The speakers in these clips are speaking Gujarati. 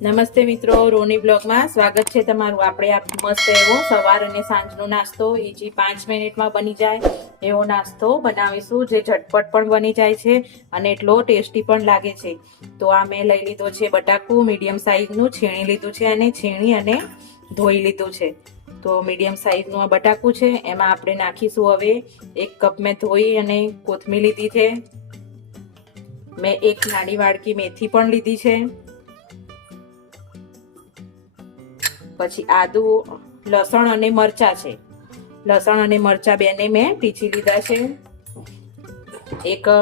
નમસ્તે મિત્રો, રોની બ્લોગમાં સ્વાગત છે તમારું। આપણે આ મસ્ત એવો સવાર અને સાંજનો નાસ્તો ઈજી 5 મિનિટમાં બની જાય એવો નાસ્તો બનાવીશું, જે ઝટપટ પણ બની જાય છે અને એટલો ટેસ્ટી પણ લાગે છે। તો આ મેં લઈ લીધો છે બટાકું મીડિયમ સાઈઝનું, છીણી લીધું છે અને છીણી અને ધોઈ લીધું છે। તો મીડિયમ સાઈઝનું આ બટાકું છે, એમાં આપણે નાખીશું હવે 1 કપ મેં ધોઈ અને કોથમીર લીધી છે। મેં 1 નાની વાડકી મેથી પણ લીધી છે। પછી આદુ, લસણ અને મરચા છે। લસણ અને મરચા બેને મેં પીસી લીધા છે। 1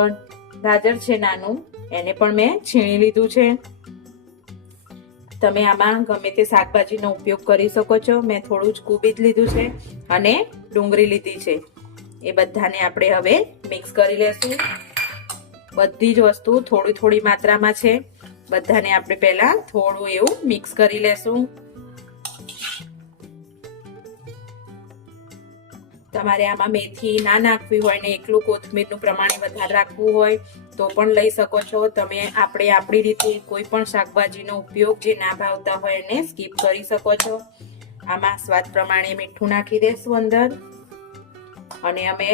ગાજર છે નાનું, એને પણ મેં છીણી લીધું છે। તમે આમાં ગમે તે શાકભાજીનો ઉપયોગ કરી શકો છો। મેં થોડું જ કોબીજ લીધું છે અને ડુંગળી લીધી છે। એ બધાને આપણે હવે મિક્સ કરી લેશું। બધી જ વસ્તુ થોડી થોડી માત્રામાં છે, બધાને આપણે પહેલા થોડું એવું મિક્સ કરી લેશું। તમારે આમાં મેથી ના નાખવી હોય ને એકલું કોથમીરનું પ્રમાણ વધારે રાખવું હોય તો પણ લઈ શકો છો તમે। આપણે આપણી રીતે કોઈ પણ શાકભાજીનો ઉપયોગ જે ના ભાવતા હોય એને સ્કીપ કરી શકો છો। આમાં સ્વાદ પ્રમાણે મીઠું નાખી દેશું અંદર, અને અમે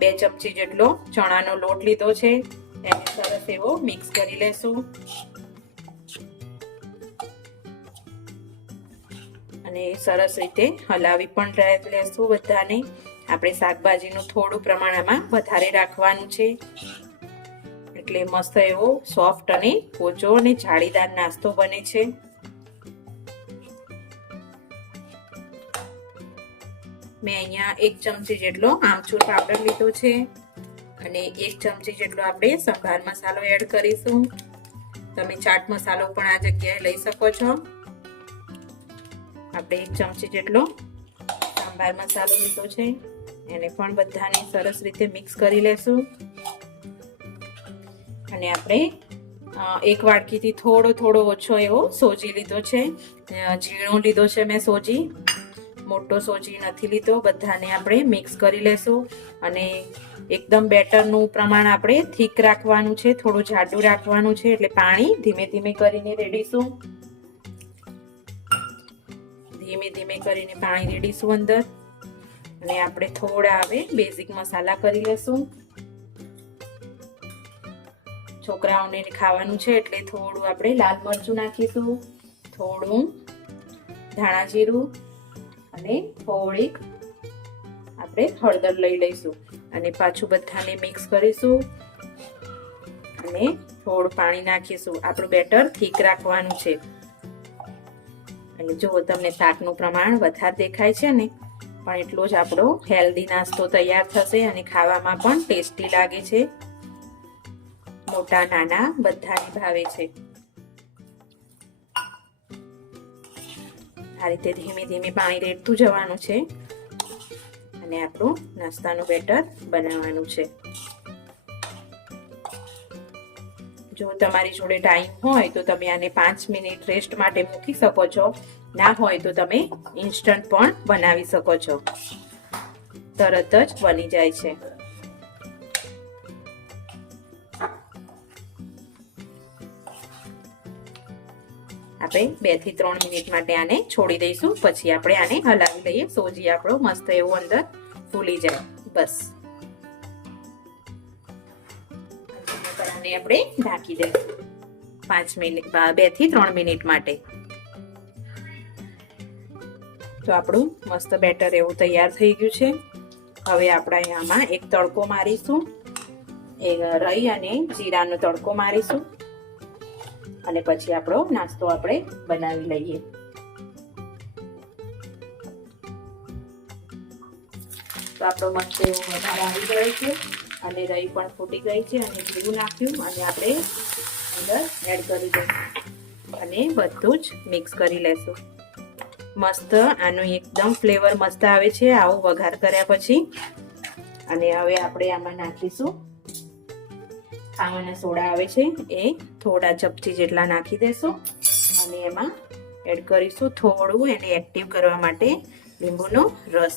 2 ચમચી જેટલો ચણાનો લોટ લીધો છે, એને સરસ એવો મિક્સ કરી લેશું। અને સરસ રીતે હલાવી પણ લેશું બધાને। આપણે શાકભાજીનું થોડું પ્રમાણ આમાં વધારે રાખવાનું છે, એટલે મસ્ત એવો સોફ્ટ અને પોચો અને જાળીદાર નાસ્તો બને છે। મેં અહીંયા 1 ચમચી જેટલો આમચૂર પાવડર લીધો છે અને 1 ચમચી જેટલો આપણે સંભાર મસાલો એડ કરીશું। તમે ચાટ મસાલો પણ આ જગ્યાએ લઈ શકો છો। આપણે 1 ચમચી જેટલો સંભાર મસાલો લીધો છે, એને પણ બધાને સરસ રીતે મિક્સ કરી લેશું। અને આપણે 1 વાડકીથી થોડો ઓછો એવો સોજી લીધો છે, ઝીણો લીધો છે મેં સોજી, મોટો સોજી નથી લીધો। બધાને આપણે મિક્સ કરી લેશું અને એકદમ બેટરનું પ્રમાણ આપણે થીક રાખવાનું છે, થોડું જાડું રાખવાનું છે, એટલે પાણી ધીમે ધીમે કરીને રેડીશું। ધીમે ધીમે કરીને પાણી રેડીશું અંદર, અને આપણે થોડા હવે બેઝિક મસાલા કરી લેશું। છોકરાઓને ખાવાનું છે એટલે થોડું આપણે લાલ મરચું નાખીશું, થોડું ધાણા જીરું અને થોડીક આપણે હળદર લઈ લઈશું, અને પાછું બધાને મિક્સ કરીશું અને થોડું પાણી નાખીશું। આપણું બેટર થીક રાખવાનું છે। અને જો તમને શાકનું પ્રમાણ વધારે દેખાય છે ને, પણ એટલો જ આપણો હેલ્ધી નાસ્તો તૈયાર થશે અને ખાવામાં પણ ટેસ્ટી લાગે છે। મોટા નાના બધાને ભાવે છે। આ રીતે ધીમે ધીમે પાણી રેડતું જવાનું છે અને આપણું નાસ્તાનું બેટર બનાવવાનું છે। જો તમારી જોડે ટાઈમ હોય તો તમે આને 5 મિનિટ રેસ્ટ માટે મૂકી શકો છો, ના હોય તો તમે ઇન્સ્ટન્ટ પણ બનાવી શકો છો, તરત જ બની જાય છે। આપણે 2 થી 3 મિનિટ માટે આને છોડી દઈશું, પછી આપણે આને હલાવી લઈએ। સોજી આપણો મસ્ત એવો અંદર ફૂલી જાય, બસ આને આપણે ઢાંકી દઈશું 5 મિનિટ 2 થી 3 મિનિટ માટે। તો આપણું મસ્ત બેટર એવું તૈયાર થઈ ગયું છે। હવે આપણે આમાં એક તડકો મારીશું, રાઈ અને જીરાનો તડકો મારીશું, અને પછી આપણો નાસ્તો આપણે બનાવી લઈએ। તો આપણો મસ્ત એવો વઘાર આવી ગયો છે અને રાઈ પણ ફૂટી ગઈ છે, અને જીરું નાખ્યું અને આપણે અંદર એડ કરી દઈશું અને બધું જ મિક્સ કરી લેશું। મસ્ત આનો એકદમ ફ્લેવર મસ્ત આવે છે આવો વઘાર કર્યા પછી। અને હવે આપણે આમાં નાખીશું ખાવાના સોડા આવે છે, એ થોડા ચમચી જેટલા નાખી દેશું, અને એમાં એડ કરીશું થોડું એને એક્ટિવ કરવા માટે લીંબુનો રસ।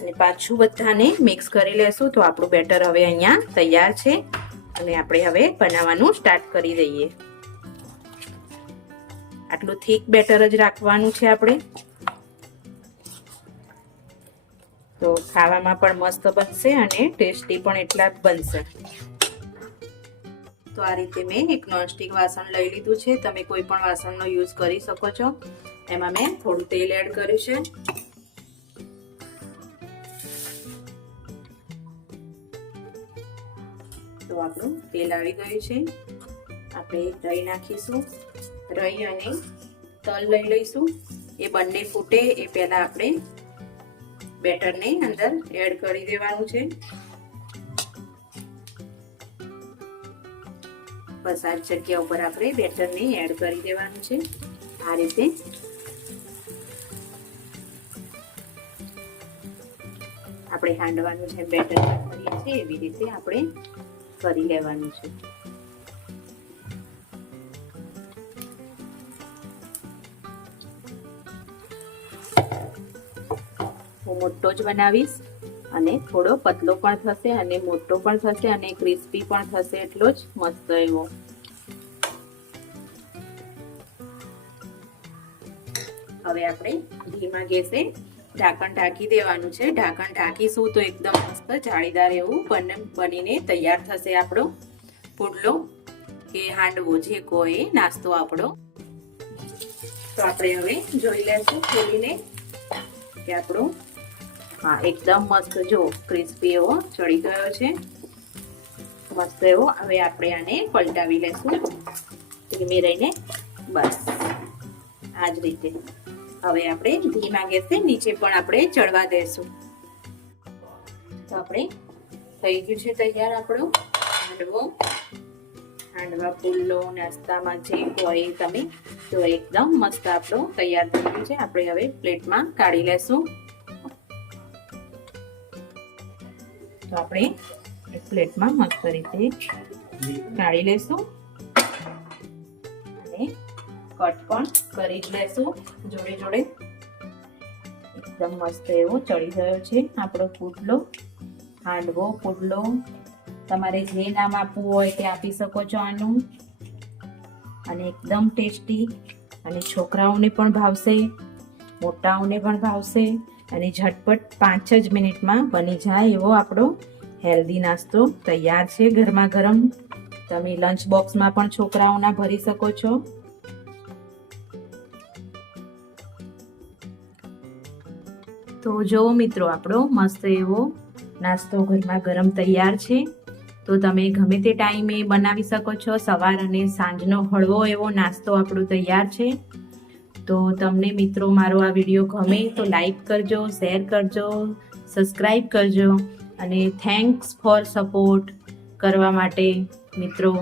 અને પાછું બધાને મિક્સ કરી લેશું. તો આપણું બેટર હવે અહીંયા તૈયાર છે અને આપણે હવે બનાવવાનું સ્ટાર્ટ કરી દઈએ. આટલું થીક બેટર જ રાખવાનું છે આપણે. તો ખાવામાં પણ મસ્ત બનશે અને ટેસ્ટી પણ એટલા જ બનશે. તો આ રીતે મેં એક નોનસ્ટિક વાસણ લઈ લીધું છે. તમે કોઈ પણ વાસણનો યુઝ કરી શકો છો. એમાં મેં થોડું તેલ એડ કર્યું છે. તો આપણું તેલ આવી ગયું છે. આપણે દહીં નાખીશું. દહીં અને તલ લઈ લઈશું. એ બંને ફૂટે એ પહેલા આપણે બેટરને અંદર એડ કરી દેવાનું છે. બસ આ જગ્યા ઉપર આપણે બેટરને એડ કરી દેવાનું છે. આ રીતે આપણે હાંડવાનું છે બેટર કરીએ છીએ એવી રીતે આપણે કરી લેવાનું છે. હું મોટો જ બનાવીશ અને થોડો પતલો પણ થશે અને મોટો પણ થશે અને ક્રિસ્પી પણ થશે એટલો જ મસ્ત એવો. હવે આપણે ધીમા ગેસે ઢાંકણ ઢાંકી દેવાનું છે. ઢાંકણ ઢાંકીશું તો એકદમ મસ્ત જાળીદાર એવું બનીને તૈયાર થશે આપણો પુડલો કે હાંડવો જે કોઈ નાસ્તો આપણો. તો આપણે હવે જોઈ લેશું ખોલીને કે આપણું હા એકદમ મસ્ત જો ક્રિસ્પી એવો ચડી ગયો છે મસ્ત એવો. હવે આપણે આને પલટાવી લેશું ધીમે રહીને. બસ આ જ રીતે હવે આપણે ધીમા ગેસે નીચે પણ આપણે ચડવા દેશું. તો આપણે થઈ ગયું છે તૈયાર આપણો હાંડવો. હાંડવા પુલ્લો નાસ્તામાં જે હોય તમે તો એકદમ મસ્ત આપણો તૈયાર થઈ ગયું છે. આપણે હવે પ્લેટમાં કાઢી લેશું. તો આપણે એક પ્લેટમાં મસ્ત રીતે કાઢી લેશું અને કટ પણ કરી જ લેશું જોડે જોડે. એકદમ મસ્ત એવો ચડી ગયો છે આપણો પુડલો, હાંડવો પુડલો. તમારે જે નામ આપવું હોય તે આપી શકો છો આનું. અને એકદમ ટેસ્ટી અને છોકરાઓને પણ ભાવશે, મોટાઓને પણ ભાવશે અને ઝટપટ 5 જ મિનિટમાં બની જાય એવો આપણો હેલ્ધી નાસ્તો તૈયાર છે ગરમા ગરમ. તમે લંચ બોક્સમાં પણ છોકરાઓના ભરી શકો છો. તો જો મિત્રો આપણો મસ્ત એવો નાસ્તો ગરમા ગરમ તૈયાર છે. તો તમે ગમે તે ટાઈમે બનાવી શકો છો. સવાર અને સાંજનો હળવો એવો નાસ્તો આપણો તૈયાર છે. તો તમને મિત્રો મારો આ વિડીયો ગમે તો લાઈક કરજો, શેર કરજો, સબસ્ક્રાઈબ કરજો અને થેન્ક્સ ફોર સપોર્ટ કરવા માટે મિત્રો.